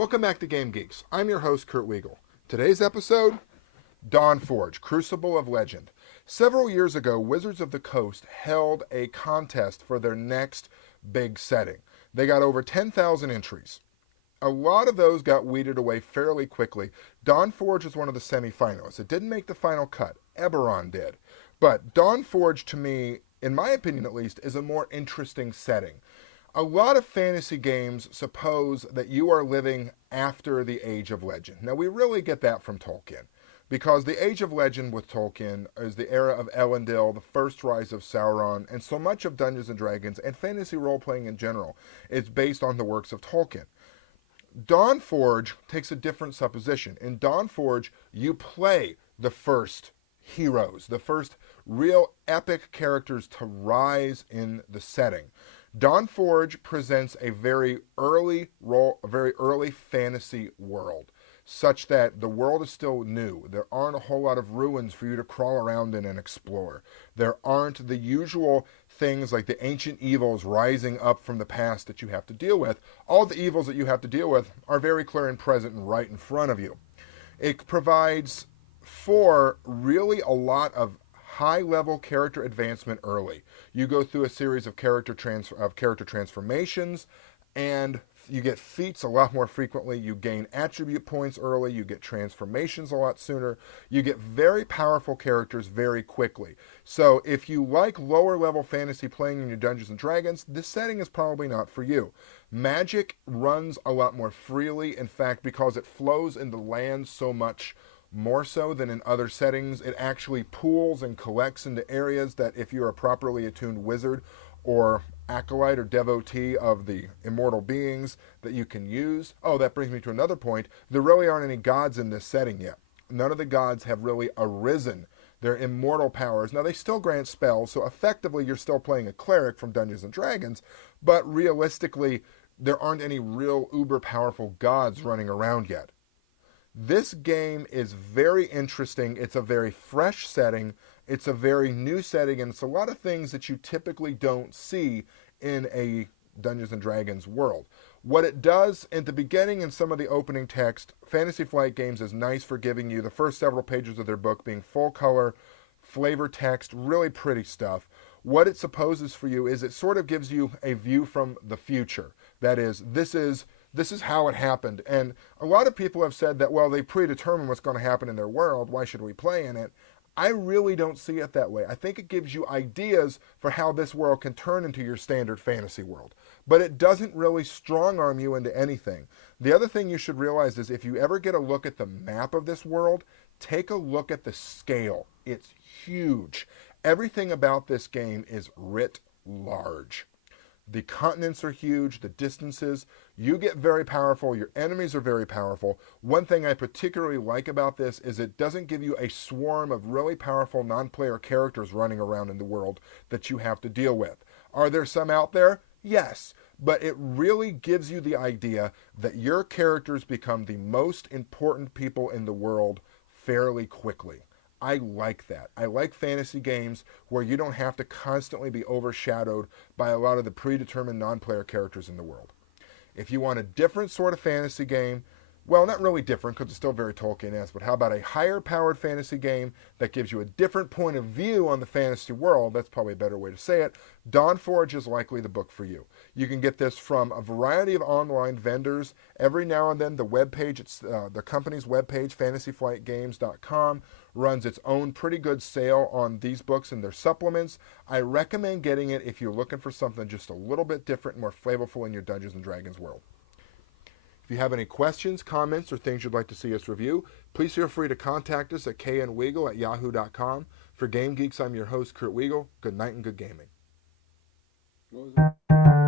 Welcome back to Game Geeks. I'm your host, Kurt Weigel. Today's episode, DawnForge, Crucible of Legend. Several years ago, Wizards of the Coast held a contest for their next big setting. They got over 10,000 entries. A lot of those got weeded away fairly quickly. DawnForge was one of the semifinalists. It didn't make the final cut. Eberron did. But DawnForge, to me, in my opinion at least, is a more interesting setting. A lot of fantasy games suppose that you are living after the Age of Legend. Now, we really get that from Tolkien, because the Age of Legend with Tolkien is the era of Elendil, the first rise of Sauron, and so much of Dungeons & Dragons and fantasy role-playing in general is based on the works of Tolkien. DawnForge takes a different supposition. In DawnForge, you play the first heroes, the first real epic characters to rise in the setting. DawnForge presents a very early fantasy world, such that the world is still new. There aren't a whole lot of ruins for you to crawl around in and explore. There aren't the usual things like the ancient evils rising up from the past that you have to deal with. All the evils that you have to deal with are very clear and present and right in front of you. It provides for really a lot of high-level character advancement early. You go through a series of character transformations, and you get feats a lot more frequently. You gain attribute points early. You get transformations a lot sooner. You get very powerful characters very quickly. So if you like lower-level fantasy playing in your Dungeons & Dragons, this setting is probably not for you. Magic runs a lot more freely. In fact, because it flows in the land so much more so than in other settings, it actually pools and collects into areas that if you're a properly attuned wizard or acolyte or devotee of the immortal beings that you can use. Oh, that brings me to another point. There really aren't any gods in this setting yet. None of the gods have really arisen their immortal powers. Now, they still grant spells, so effectively you're still playing a cleric from Dungeons & Dragons, but realistically, there aren't any real uber-powerful gods running around yet. This game is very interesting. It's a very fresh setting. It's a very new setting, and it's a lot of things that you typically don't see in a Dungeons & Dragons world. What it does at the beginning in some of the opening text, Fantasy Flight Games is nice for giving you the first several pages of their book being full color, flavor text, really pretty stuff. What it supposes for you is it sort of gives you a view from the future. That is, this is how it happened. And a lot of people have said that, well, they predetermine what's going to happen in their world. Why should we play in it? I really don't see it that way. I think it gives you ideas for how this world can turn into your standard fantasy world. But it doesn't really strong-arm you into anything. The other thing you should realize is if you ever get a look at the map of this world, take a look at the scale. It's huge. Everything about this game is writ large. The continents are huge, the distances. You get very powerful, your enemies are very powerful. One thing I particularly like about this is it doesn't give you a swarm of really powerful non-player characters running around in the world that you have to deal with. Are there some out there? Yes. But it really gives you the idea that your characters become the most important people in the world fairly quickly. I like that. I like fantasy games where you don't have to constantly be overshadowed by a lot of the predetermined non-player characters in the world. If you want a different sort of fantasy game, well, not really different because it's still very Tolkien-esque, but how about a higher-powered fantasy game that gives you a different point of view on the fantasy world? That's probably a better way to say it. DawnForge is likely the book for you. You can get this from a variety of online vendors. Every now and then, the webpage, the company's webpage, fantasyflightgames.com, runs its own pretty good sale on these books and their supplements. I recommend getting it if you're looking for something just a little bit different and more flavorful in your Dungeons & Dragons world. If you have any questions, comments, or things you'd like to see us review, please feel free to contact us at knweigel@yahoo.com. For Game Geeks, I'm your host, Kurt Weigel. Good night and good gaming. What was it?